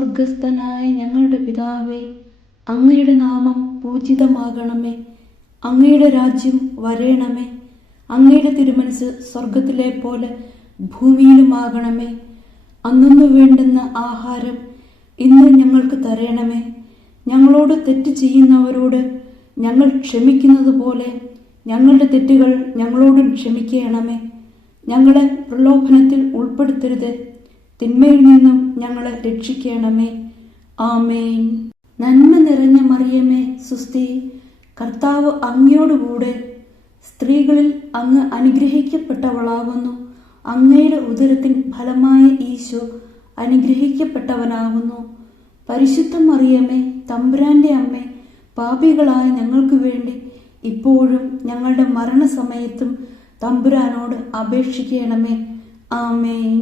സ്വർഗസ്ഥനായ ഞങ്ങളുടെ പിതാവേ, അങ്ങയുടെ നാമം പൂജിതമാകണമേ. അങ്ങയുടെ രാജ്യം വരേണമേ. അങ്ങയുടെ തിരുമനസ് സ്വർഗത്തിലെ പോലെ ഭൂമിയിലുമാകണമേ. അന്നു വേണ്ടുന്ന ആഹാരം ഇന്ന് ഞങ്ങൾക്ക് തരണമേ. ഞങ്ങളോട് തെറ്റ് ചെയ്യുന്നവരോട് ഞങ്ങൾ ക്ഷമിക്കുന്നത് പോലെ ഞങ്ങളുടെ തെറ്റുകൾ ഞങ്ങളോടും ക്ഷമിക്കണമേ. ഞങ്ങളെ പ്രലോഭനത്തിൽ ഉൾപ്പെടുത്തരുത്, തിന്മയിൽ നിന്നും ഞങ്ങളെ രക്ഷിക്കണമേ. ആമേൻ. നന്മ നിറഞ്ഞ മറിയമേ, സുസ്തി, കർത്താവ് അങ്ങയോടുകൂടെ സ്ത്രീകളിൽ അങ്ങ് അനുഗ്രഹിക്കപ്പെട്ടവളാകുന്നു. അങ്ങയുടെ ഉദരത്തിൻ ഫലമായ ഈശോ അനുഗ്രഹിക്കപ്പെട്ടവനാകുന്നു. പരിശുദ്ധ മറിയമേ, തമ്പുരാന്റെ അമ്മേ, പാപികളായ ഞങ്ങൾക്ക് വേണ്ടി ഇപ്പോഴും ഞങ്ങളുടെ മരണസമയത്തും തമ്പുരാനോട് അപേക്ഷിക്കണമേ. ആമേൻ.